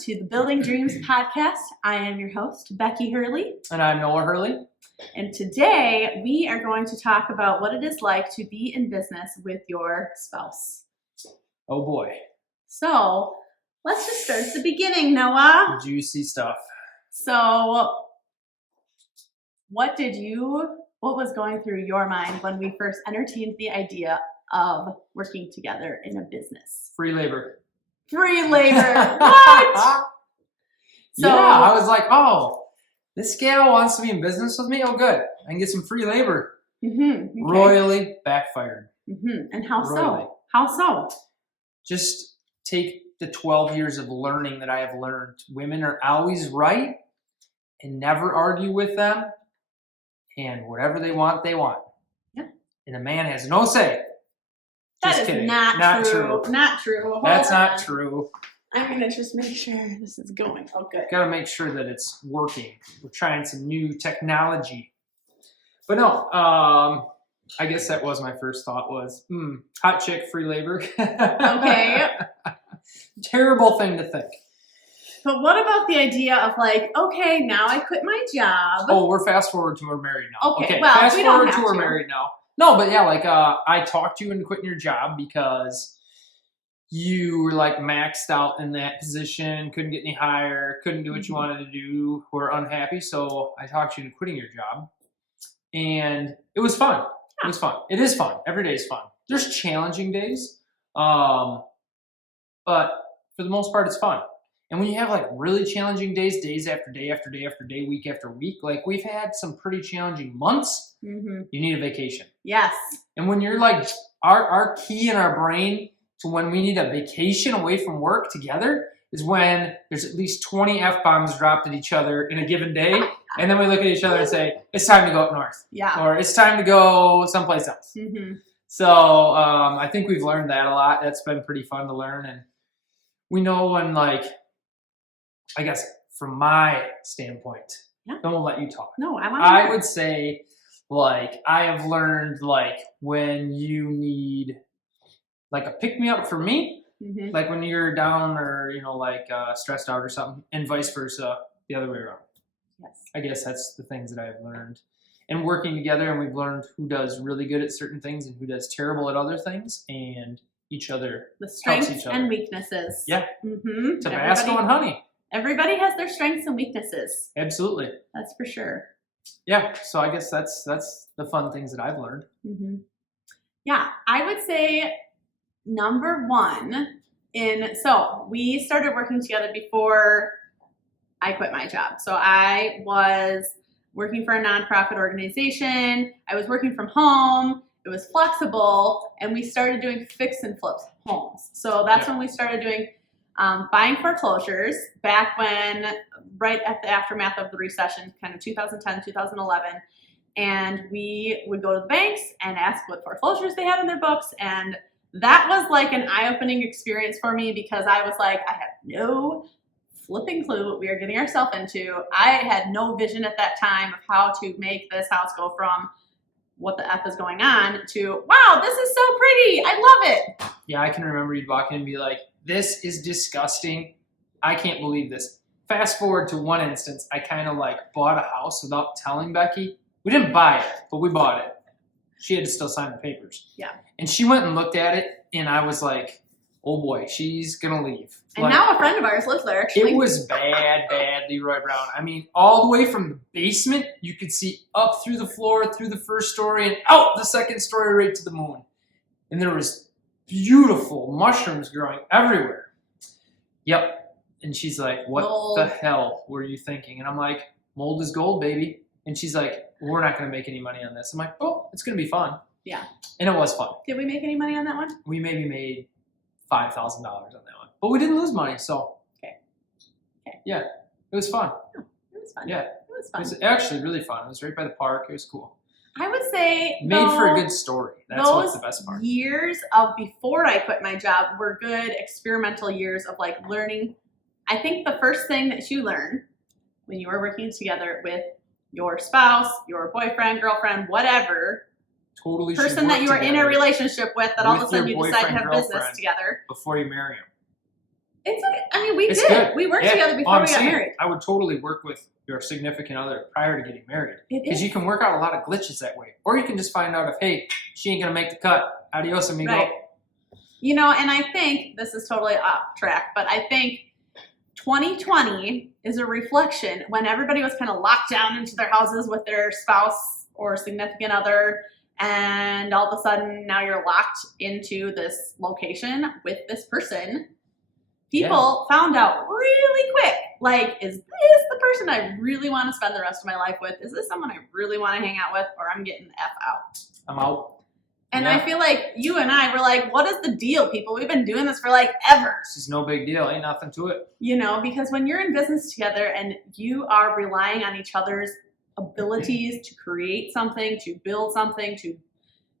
to the Building Dreams podcast. I am your host, Becky Hurley. And I'm Noah Hurley. And today we are going to talk about what it is like to be in business with your spouse. Oh boy. So let's just start at the beginning, Noah. Juicy stuff. So what was going through your mind when we first entertained the idea of working together in a business? Free labor. Free labor. What? So, yeah, I was like, oh, this gal wants to be in business with me? Oh, good. I can get some free labor. Okay. Royally backfired. And how so? How so? Just take the 12 years of learning that I have learned. Women are always right and never argue with them. And whatever they want, they want. Yeah. And a man has no say. That is not true. Not true. That's not true. I'm going to just make sure this is going. Oh, good. Got to make sure that it's working. We're trying some new technology. But no, I guess that was my first thought was, hot chick, free labor. Okay. Terrible thing to think. But what about the idea of like, okay, now I quit my job. Oh, we're fast forward to we're married now. Okay, well, fast we don't forward have to we're married now. No, but yeah, like I talked you into quitting your job because you were like maxed out in that position, couldn't get any higher, couldn't do what you wanted to do, were unhappy. So I talked you into quitting your job. And it was fun. It was fun. It is fun. Every day is fun. There's challenging days. But for the most part, it's fun. And when you have like really challenging days, days after day after day after day, week after week, like we've had some pretty challenging months, you need a vacation. Yes. And when you're like, our key in our brain to when we need a vacation away from work together is when there's at least 20 F-bombs dropped at each other in a given day. And then we look at each other and say, it's time to go up north. Yeah. Or it's time to go someplace else. So I think we've learned that a lot. That's been pretty fun to learn. And we know when like, I guess from my standpoint, then we'll let you talk. No, I would say like I have learned like when you need like a pick-me-up for me, like when you're down or, like stressed out or something, and vice versa, the other way around. Yes. I guess that's the things that I've learned. And working together, and we've learned who does really good at certain things and who does terrible at other things, and each other the strengths helps each other. And weaknesses. Yeah. Tabasco and honey. Everybody has their strengths and weaknesses. Absolutely. That's for sure. Yeah. So I guess that's the fun things that I've learned. Yeah. I would say number one so we started working together before I quit my job. So I was working for a nonprofit organization. I was working from home. It was flexible, and we started doing fix and flip homes. So that's when we started doing buying foreclosures back when, right at the aftermath of the recession, kind of 2010, 2011. And we would go to the banks and ask what foreclosures they had in their books. And that was like an eye-opening experience for me because I was like, I have no flipping clue what we are getting ourselves into. I had no vision at that time of how to make this house go from what the F is going on to, wow, this is so pretty. I love it. Yeah, I can remember you'd walk in and be like, this is disgusting. I can't believe this. Fast forward to one instance, I kind of like bought a house without telling Becky. We didn't buy it, but we bought it. She had to still sign the papers. Yeah. And she went and looked at it, and I was like, oh boy, she's going to leave. And now a friend of ours lives there, actually. It was bad, Leroy Brown. I mean, all the way from the basement, you could see up through the floor, through the first story, and out the second story right to the moon. And there was beautiful mushrooms growing everywhere. Yep. And she's like, what the hell were you thinking? And I'm like, mold is gold, baby. And she's like, we're not going to make any money on this. I'm like, oh, it's going to be fun. Yeah. And it was fun. Did we make any money on that one? We maybe made $5,000 on that one. But we didn't lose money, so. Okay. Yeah. It was fun. Oh, it was fun. Yeah. It was fun. It was actually really fun. It was right by the park. It was cool. I would say made for a good story. That's what's the best part. Years of before I quit my job were good experimental years of like learning. I think the first thing that you learn when you are working together with your spouse, your boyfriend, girlfriend, whatever person that you are in a relationship with, that all of a sudden you decide to have business together before you marry him. We It's did. good. We worked Yeah. together Oh, before I'm we got saying, married. I would totally work with your significant other prior to getting married. It Because is. you can work out a lot of glitches that way. Or you can just find out if, hey, she ain't going to make the cut. Adios, amigo. Right. You know, and I think this is totally off track, but I think 2020 is a reflection when everybody was kind of locked down into their houses with their spouse or significant other, and all of a sudden now you're locked into this location with this person. People found out really quick, like, is this the person I really want to spend the rest of my life with? Is this someone I really want to hang out with, or I'm getting the F out? I'm out. And I feel like you and I were like, what is the deal, people? We've been doing this for like ever. This is no big deal. Ain't nothing to it. You know, because when you're in business together and you are relying on each other's abilities to create something, to build something, to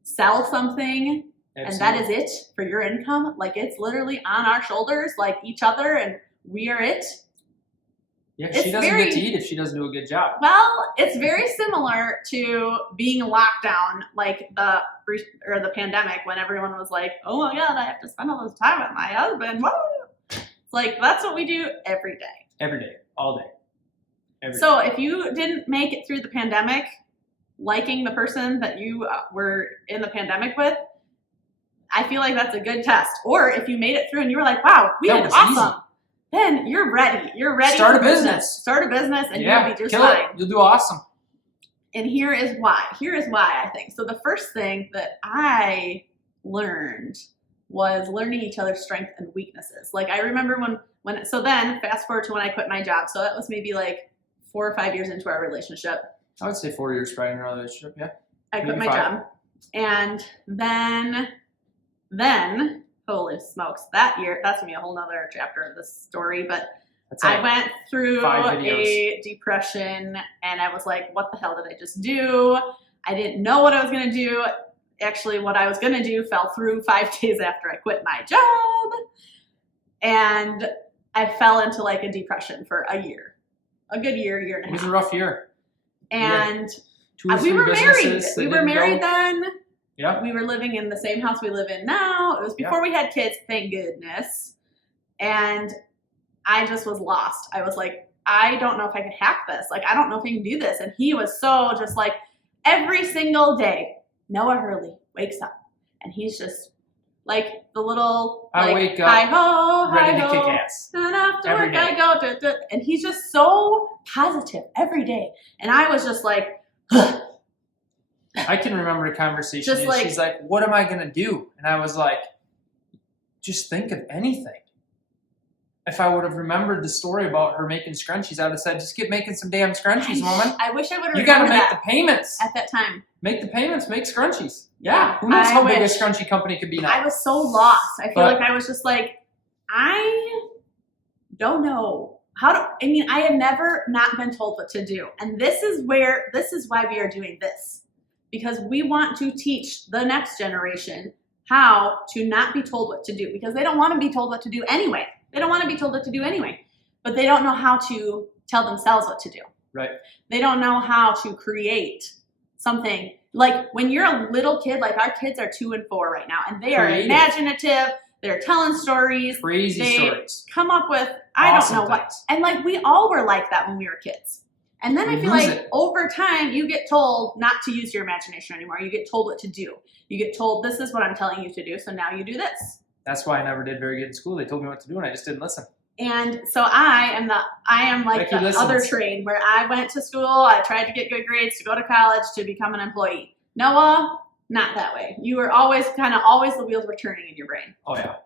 sell something, Absolutely. and that is it for your income, like it's literally on our shoulders, like each other, and we are it. Yeah, she doesn't get to eat if she doesn't do a good job. Well, it's very similar to being locked down, like the pandemic, when everyone was like, "Oh my God, I have to spend all this time with my husband." Woo! It's like that's what we do every day. Every day, all day. Every So day. if you didn't make it through the pandemic, liking the person that you were in the pandemic with, I feel like that's a good test. Or if you made it through and you were like, "Wow, we did awesome." Easy. Then you're ready. You're ready. Start a business. Start a business, and yeah, you'll be just kill fine. it. You'll do awesome. And here is why. Here is why I think. So the first thing that I learned was learning each other's strengths and weaknesses. Like I remember when so then fast forward to when I quit my job. So that was maybe like 4 or 5 years into our relationship. I would say 4 years probably in our relationship. Yeah. I quit my Maybe 5. job, and then holy smokes, that year, that's gonna be a whole nother chapter of this story, but I went through a depression and I was like, what the hell did I just do? I didn't know what I was gonna do. Actually, what I was gonna do fell through 5 days after I quit my job. And I fell into like a depression for a year. A good year and a half. It was a rough year. And we were married. We were married then. Yeah. We were living in the same house we live in now. It was before we had kids, thank goodness. And I just was lost. I was like, I don't know if I can hack this. Like, I don't know if I can do this. And he was so just like, every single day, Noah Hurley wakes up and he's just like the little, I wake up hi-ho, ready hi-ho, to kick ass. and after Every work day. I go, and he's just so positive every day. And I was just like, I can remember a conversation. Just and like- she's like, "What am I gonna do?" And I was like, "Just think of anything." If I would have remembered the story about her making scrunchies, I would have said, "Just get making some damn scrunchies, woman. I wish I would have You got to remembered make that the payments. at that time. Make the payments. Make scrunchies." Yeah, Who knows I how big a wish. scrunchie company could be now? I was so lost. I feel But- like I was just like, I don't know how to. I mean, I have never not been told what to do, and this is why we are doing this, because we want to teach the next generation how to not be told what to do, because they don't want to be told what to do anyway. They don't want to be told what to do anyway, but they don't know how to tell themselves what to do. Right. They don't know how to create something. Like when you're a little kid, like our kids are 2 and 4 right now, and they are Creative. imaginative. They're telling stories. Crazy They stories. come up with, I Awesome don't know what. things. And like we all were like that when we were kids. And then We I feel lose like it. over time, you get told not to use your imagination anymore. You get told what to do. You get told, this is what I'm telling you to do, so now you do this. That's why I never did very good in school. They told me what to do, and I just didn't listen. And so I am like Becky the listens. other train where I went to school, I tried to get good grades to go to college to become an employee. Noah, not that way. You were always the wheels were turning in your brain. Oh yeah,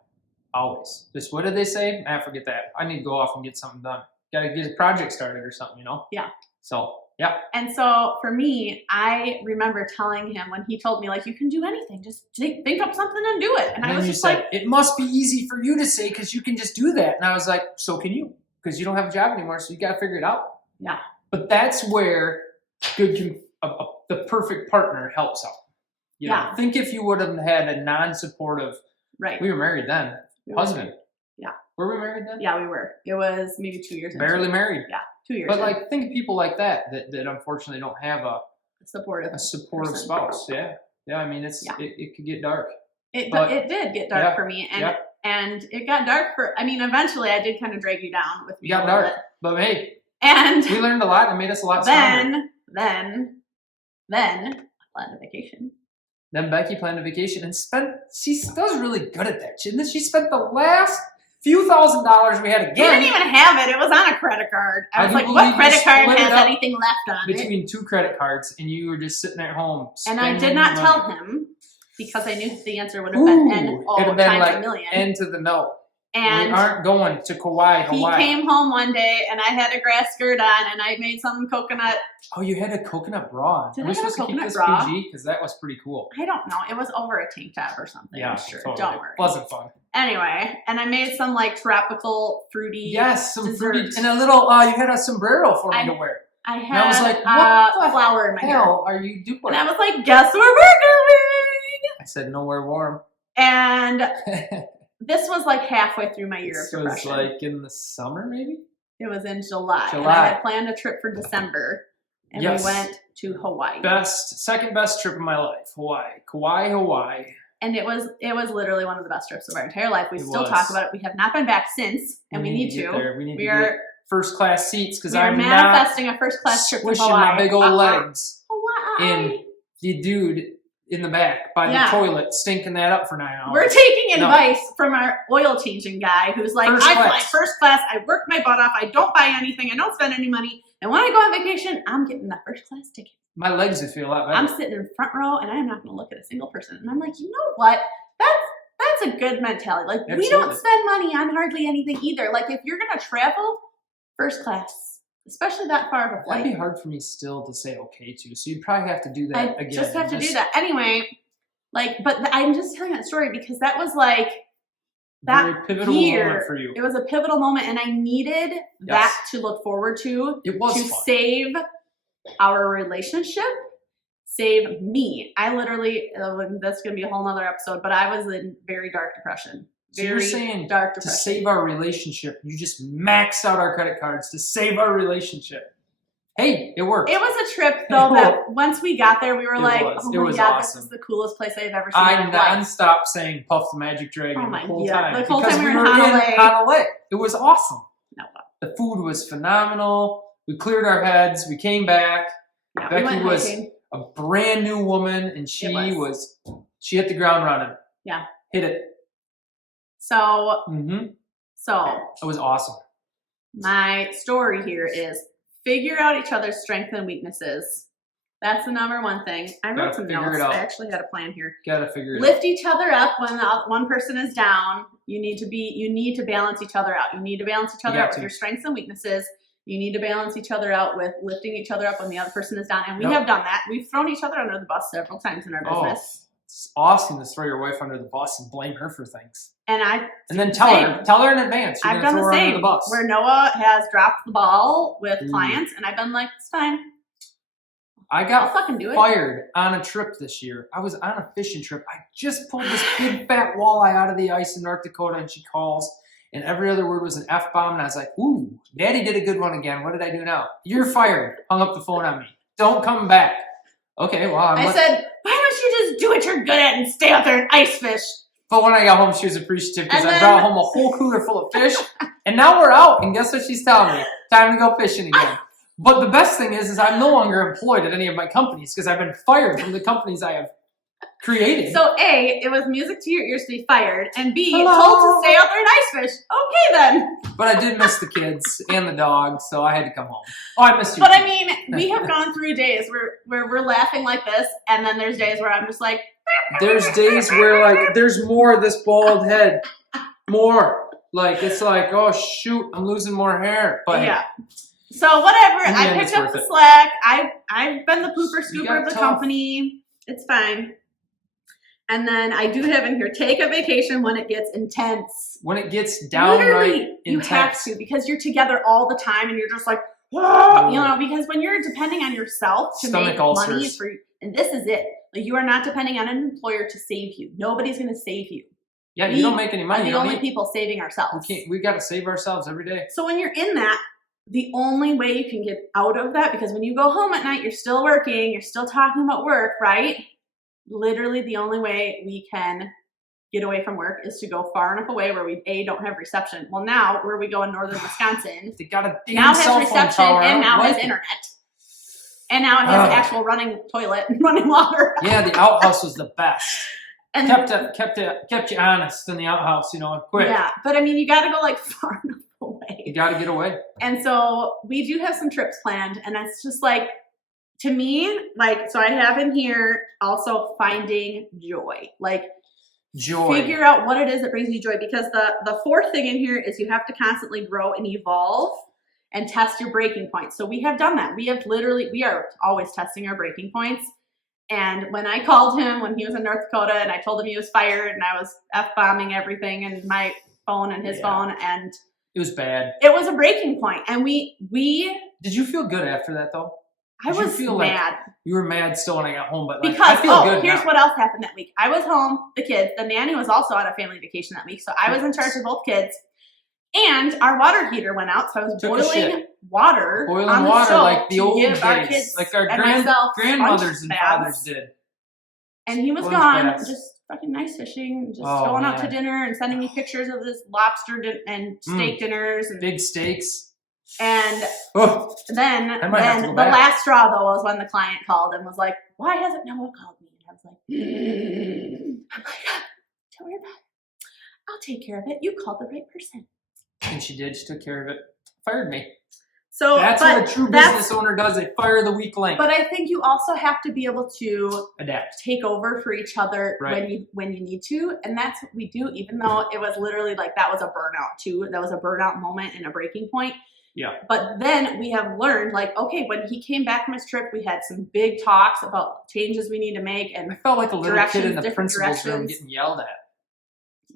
always. Just what did they say? I forget that. I need to go off and get something done. Got to get a project started or something, you know? Yeah. So yeah. And so for me, I remember telling him when he told me, like, you can do anything, just think up something and do it. And I then was you just said, like, it must be easy for you to say because you can just do that. And I was like, so can you? Because you don't have a job anymore, so you got to figure it out. yeah. But that's where the perfect partner helps out. You know, Yeah. think if you would have had a non-supportive, Right. we were married then, We were husband. married. Yeah. Were we married then? Yeah, we were. It was maybe 2 years. into Barely it. married. Yeah, 2 years. But in. like, think of people like that unfortunately don't have a supportive. supportive person. spouse. Yeah. Yeah. I mean, Yeah. it could get dark. It but- did get dark Yeah, for me, and yeah. and it got dark eventually I did kind of drag you down with me. It got dark, but hey, and we learned a lot and made us a lot stronger. Then I planned a vacation. Then Becky planned a vacation and she was really good at that. She spent the last few $1,000s we had again. You didn't even have it. It was on a credit card. I was like, what credit card has anything left on it? Between 2 credit cards, and you were just sitting at home. And I did not tell him because I knew the answer would have been N times a million. N to the no. And we aren't going to Kauai, Hawaii. He came home one day, and I had a grass skirt on, and I made some coconut. Oh, you had a coconut bra. Did Are we supposed to keep this PG? Because that was pretty cool. I don't know. It was over a tank top or something. Yeah, I'm sure. totally. Don't worry. Wasn't fun. Anyway, and I made some like tropical fruity. Yes, some dessert. fruity, and a little. You had a sombrero for me to wear. I had and I was like, what the flower in my hair. hell are you doing? And I was like, guess where we're going? I said, nowhere warm. And this was like halfway through my year of depression. This was like in the summer, maybe? It was in July. And I had planned a trip for December. And we went to Hawaii. Second best trip of my life. Hawaii. And it was literally one of the best trips of our entire life. We still talk about it. We have not been back since, and we need to. We are first class seats because I'm manifesting a first class trip to Hawaii. Squishing my big old legs Hawaii. in the dude in the back by the toilet, stinking that up for 9 hours. We're taking advice from our oil changing guy who's like, I fly first class, I work my butt off, I don't buy anything, I don't spend any money, and when I go on vacation, I'm getting the first class ticket. My legs would feel a lot better. I'm sitting in front row, and I am not going to look at a single person. And I'm like, you know what? That's a good mentality. Like, we don't spend money on hardly anything either. Like, if you're going to travel, first class, especially that far of a flight. That'd be hard for me still to say okay to. So you'd probably have to do that again. Just have to do that. Anyway, but I'm just telling that story because that was like that very pivotal moment for you. It was a pivotal moment, and I needed that to look forward to. It was to fun. Save our relationship, save me. I literally, that's going to be a whole nother episode, but I was in very dark depression. So you're saying to save our relationship, you just maxed out our credit cards to save our relationship. Hey, it worked. It was a trip, though, that once we got there, we were like, oh my God, awesome. this is the coolest place I've ever seen. I nonstop saying Puff the Magic Dragon the whole time. The whole because time we were in Honolulu. It was awesome. No. The food was phenomenal. We cleared our heads. We came back. Yeah, Becky was a brand new woman, and she hit the ground running. Yeah. Hit it. So it was awesome. My story here is figure out each other's strengths and weaknesses. That's the number one thing. I wrote some notes. I actually had a plan here. Gotta figure it out. Lift each other up when one person is down. You need to balance each other out. You need to balance each other out with your strengths and weaknesses. You need to balance each other out with lifting each other up when the other person is down. And we have done that. We've thrown each other under the bus several times in our business. It's awesome to throw your wife under the bus and blame her for things. And then tell her in advance. I've done the same. Where Noah has dropped the ball with clients, and I've been like, it's fine. I got fired on a trip this year. I was on a fishing trip. I just pulled this big fat walleye out of the ice in North Dakota, and she calls, and every other word was an F-bomb, and I was like, ooh, Daddy did a good one again. What did I do now? You're fired. Hung up the phone on me. Don't come back. Okay, well, I said, why don't you just do what you're good at and stay out there and ice fish? But when I got home, she was appreciative because I brought home a whole cooler full of fish, and now we're out, and guess what she's telling me? Time to go fishing again. But the best thing is I'm no longer employed at any of my companies because I've been fired from the companies I have created. So A, it was music to your ears to be fired, and B, told to stay out there and ice fish. Okay then. But I did miss the kids and the dog, so I had to come home. Oh, I missed you. But I mean, we have gone through days where we're laughing like this, and then there's days where I'm just like. There's days where like there's more of this bald head, more like it's like oh shoot, I'm losing more hair. But yeah. So whatever, I picked up the slack. I've been the pooper scooper of the company. It's fine. And then I do have in here, take a vacation when it gets intense. When it gets downright intense. You have to because you're together all the time and you're just like, oh, you know, because when you're depending on yourself to make money for you, and this is it. Like you are not depending on an employer to save you. Nobody's going to save you. Yeah, you don't make any money. We're the only people saving ourselves. We got to save ourselves every day. So when you're in that, the only way you can get out of that, because when you go home at night, you're still working, you're still talking about work, right? Literally the only way we can get away from work is to go far enough away where we don't have reception. Well, now where we go in northern Wisconsin, They got a damn now cell has phone reception tower. and now has Like it. internet. And now it has actual running toilet and running water. Yeah, the outhouse was the best. And kept you honest in the outhouse, quick. Yeah, but I mean, you got to go like far enough away. You got to get away. And so we do have some trips planned, and it's just like, to me, like, so I have in here also finding joy. Like, joy. Figure out what it is that brings you joy, because the fourth thing in here is you have to constantly grow and evolve and test your breaking points. So we have done that. We are always testing our breaking points. And when I called him when he was in North Dakota and I told him he was fired and I was F-bombing everything and my phone and his phone, and it was bad. It was a breaking point. And we Did you feel good after that though? I was mad. Like you were mad still when I got home, but like, because I feel good here's now. what else happened that week. I was home, the kids, the nanny was also on a family vacation that week, so I was in charge of both kids. And our water heater went out, so I was boiling water on the stove like the old days, our days, kids like our and myself grandmothers and sponge fathers baths. did. And he was Sponge gone, baths. just fucking nice fishing, just Oh, going out man. to dinner and sending me pictures of this lobster and steak dinners and big steaks. And Oh, then I might have to go the back. last straw though was when the client called and was like, "Why hasn't Noah called me?" And I was like, "I'm like, don't worry about it. I'll take care of it. You called the right person." And she did. She took care of it. Fired me. So That's what a true business owner does. They fire the weak link. But I think you also have to be able to Adapt. take over for each other when you need to, and that's what we do. Even though it was literally like that was a burnout too. That was a burnout moment and a breaking point. Yeah. But then we have learned, like, okay, when he came back from his trip, we had some big talks about changes we need to make, and I felt like a little kid in the different principal's room directions. getting yelled at.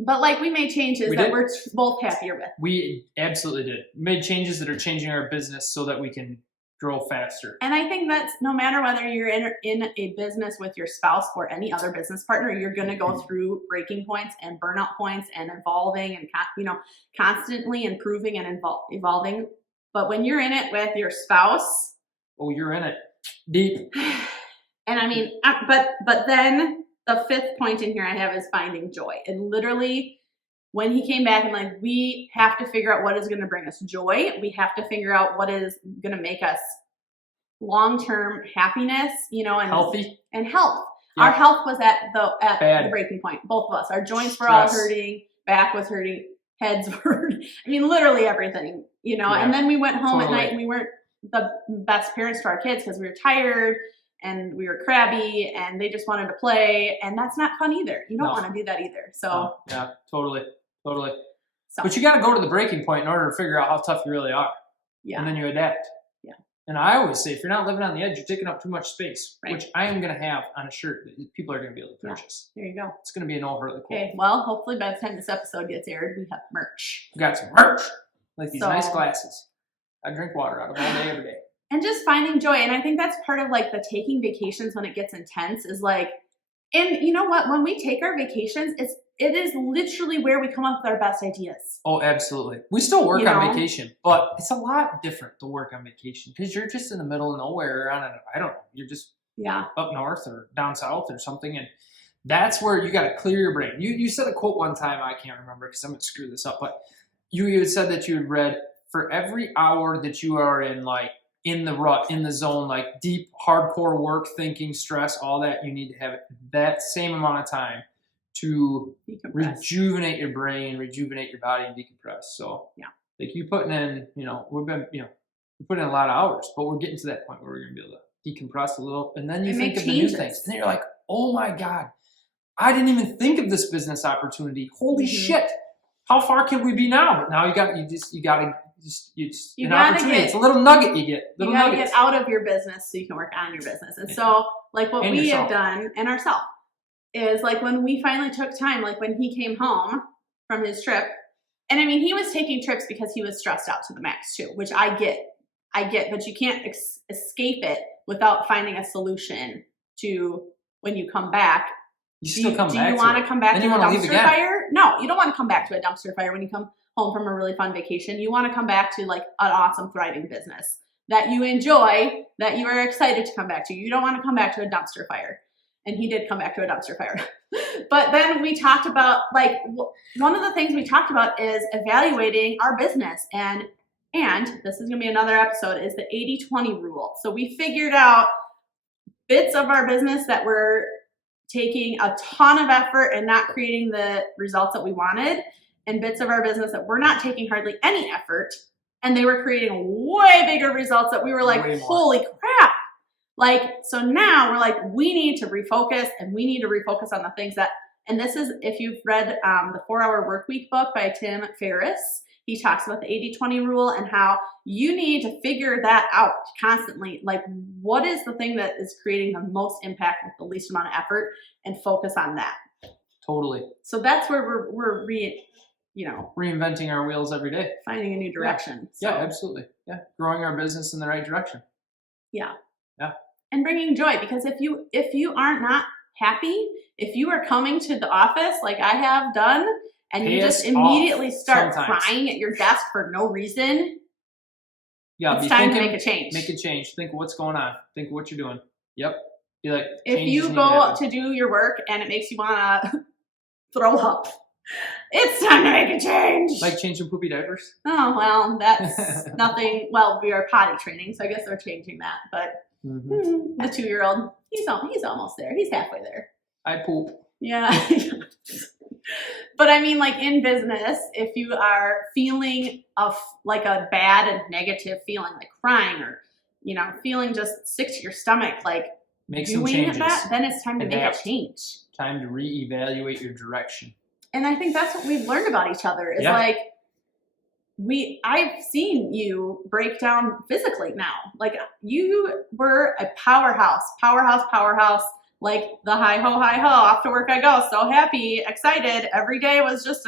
But like we made changes that we're both happier with. We absolutely did. We made changes that are changing our business so that we can grow faster. And I think that's no matter whether you're in a business with your spouse or any other business partner, you're going to go through breaking points and burnout points and evolving and constantly improving and evolving. But when you're in it with your spouse, oh, you're in it deep. And I mean, but then the fifth point in here I have is finding joy. And literally, when he came back, and like, we have to figure out what is going to bring us joy. We have to figure out what is going to make us long-term happiness, and healthy and health. Yeah. Our health was at the breaking point. Both of us. Our joints were all hurting. Back was hurting. Heads were hurting. I mean, literally everything, Yeah. And then we went home at night, and we weren't the best parents to our kids because we were tired and we were crabby and they just wanted to play, and that's not fun either. You don't want to do that either. So yeah, totally. So. But you got to go to the breaking point in order to figure out how tough you really are. Yeah. And then you adapt. Yeah. And I always say, if you're not living on the edge, you're taking up too much space, Right. which I am going to have on a shirt that people are going to be able to purchase. There you go. It's going to be an overly quote. Okay, well, hopefully by the time this episode gets aired, we have merch. We got some merch, like these nice glasses. I drink water out of all day, every day. And just finding joy. And I think that's part of like the taking vacations when it gets intense is like, and you know what? When we take our vacations, it is literally where we come up with our best ideas. Oh, absolutely. We still work on vacation, but it's a lot different to work on vacation because you're just in the middle of nowhere. I don't know. You're just up north or down south or something. And that's where you got to clear your brain. You said a quote one time, I can't remember because I'm going to screw this up, but you had said that you had read, for every hour that you are in, like, in the rut, in the zone, like deep, hardcore work, thinking, stress, all that, you need to have that same amount of time to rejuvenate your brain, rejuvenate your body, and decompress. So, like you putting in, we're putting in a lot of hours, but we're getting to that point where we're going to be able to decompress a little. And then you think of the new things. And then you're like, oh my God, I didn't even think of this business opportunity. Holy shit. How far can we be now? But now you got to an opportunity. It's a little nugget you get. You got to get out of your business so you can work on your business. And so, like what we have done, and ourselves, is like when we finally took time, like when he came home from his trip, and I mean, he was taking trips because he was stressed out to the max too, which I get, but you can't escape it without finding a solution to when you come back. You still come back. Do you want to come back to a dumpster fire? No, you don't want to come back to a dumpster fire when you come home from a really fun vacation. You want to come back to like an awesome, thriving business that you enjoy, that you are excited to come back to. You don't want to come back to a dumpster fire. And he did come back to a dumpster fire. But then we talked about, like, one of the things we talked about is evaluating our business. And this is going to be another episode, is the 80-20 rule. So we figured out bits of our business that were taking a ton of effort and not creating the results that we wanted, and bits of our business that were not taking hardly any effort, and they were creating way bigger results that we were like, holy crap. Like, so now we're like, we need to refocus, and we need to refocus on the things that, and this is, if you've read the 4-Hour Workweek book by Tim Ferriss, he talks about the 80-20 rule and how you need to figure that out constantly. Like, what is the thing that is creating the most impact with the least amount of effort, and focus on that. Totally. So that's where we're reinventing our wheels every day. Finding a new direction. Yeah, absolutely. Yeah. Growing our business in the right direction. Yeah. Yeah. And bringing joy, because if you aren't not happy, if you are coming to the office like I have done, and you just immediately start crying at your desk for no reason, it's time to make a change. Make a change. Think of what's going on. Think of what you're doing. Yep. Be like, if you go to do your work and it makes you want to throw up, it's time to make a change. Like changing poopy diapers? Oh, well, that's nothing. Well, we are potty training, so I guess they're changing that. But the 2-year-old, he's almost there. He's halfway there. I poop. Yeah. But I mean, like in business, if you are feeling like a bad and negative feeling, like crying or, feeling just sick to your stomach, like make some changes. Then it's time to make a change. Time to reevaluate your direction. And I think that's what we've learned about each other is like, I've seen you break down physically now. Like you were a powerhouse, like the hi-ho, off to work I go. So happy, excited. Every day was just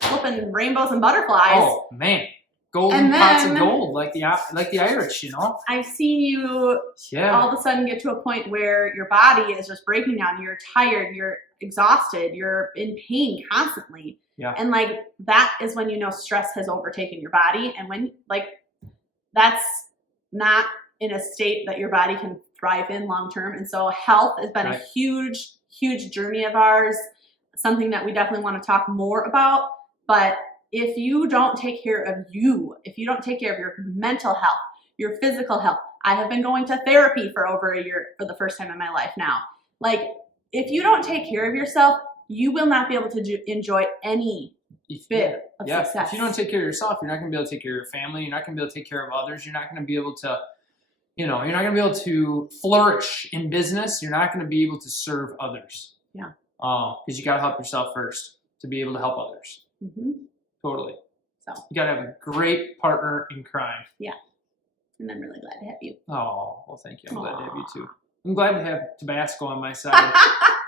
flipping rainbows and butterflies. Oh man. Golden pots of gold, like the Irish, I've seen you all of a sudden get to a point where your body is just breaking down. You're tired, you're exhausted, you're in pain constantly. Yeah. And like that is when stress has overtaken your body. And when that's not in a state that your body can thrive in long term. And so health has been a huge, huge journey of ours, something that we definitely want to talk more about. But if you don't take care of you, if you don't take care of your mental health, your physical health, I have been going to therapy for over a year for the first time in my life now. Like, if you don't take care of yourself, you will not be able to enjoy any bit of success. If you don't take care of yourself, you're not going to be able to take care of your family. You're not going to be able to take care of others. You're not going to be able to, you're not going to be able to flourish in business. You're not going to be able to serve others. Yeah. Because you got to help yourself first to be able to help others. Mm-hmm. Totally. So you got to have a great partner in crime. Yeah. And I'm really glad to have you. Oh, well, thank you. I'm glad to have you too. I'm glad to have Tabasco on my side.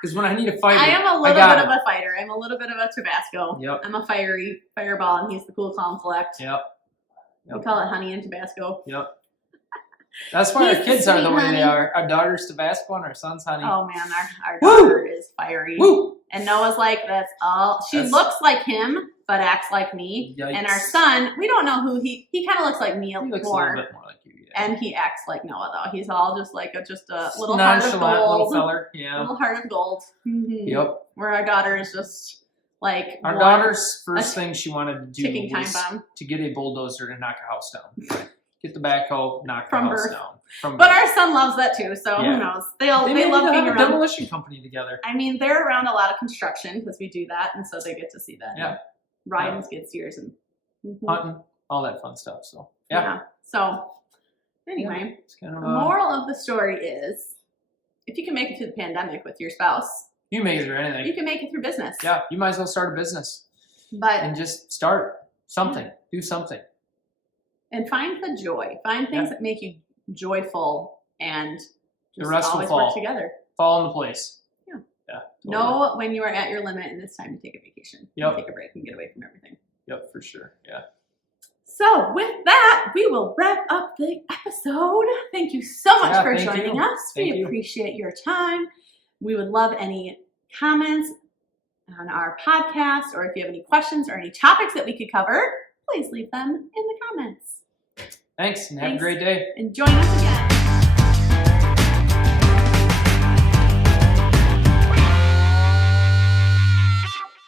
Because when I need a fighter, I am a little bit of a fighter. I'm a little bit of a Tabasco. Yep. I'm a fiery fireball, and he's the cool, calm, collect. Yep. We call it honey and Tabasco. Yep. That's why our kids are the way they are. Our daughter's Tabasco and our son's honey. Oh man, our daughter is fiery. Woo! And Noah's like, that's all. She looks like him, but acts like me. Yikes. And our son, we don't know who he kind of looks like me he looks more. a little bit more like you. Yeah. And he acts like Noah though. He's all just like a little nonchalant heart of gold. little feller. Yeah. Little heart of gold. Mm-hmm. Yep. Where our daughter is just like our daughter's first thing she wanted to do was to get a bulldozer and knock a house down. Get the backhoe, knock the house down. But our son loves that too, so who knows? They love being around a demolition company together. I mean, they're around a lot of construction because we do that, and so they get to see that. Yeah. Riding skid steers and hunting, all that fun stuff. So yeah. So anyway, it's kind of the moral of the story is, if you can make it through the pandemic with your spouse, you can make it through anything. You can make it through business. Yeah, you might as well start a business. And just start something. Yeah. Do something. And find the joy. Find things that make you joyful, and just the rest always will fall. Work together. Fall into place. Yeah. Yeah. Totally. Know when you are at your limit, and it's time to take a vacation. Yep. Take a break and get away from everything. Yep, for sure. Yeah. So with that, we will wrap up the episode. Thank you so much for joining us. We appreciate your time. We would love any comments on our podcast, or if you have any questions or any topics that we could cover, please leave them in the comments. Thanks, and have a great day. And join us again.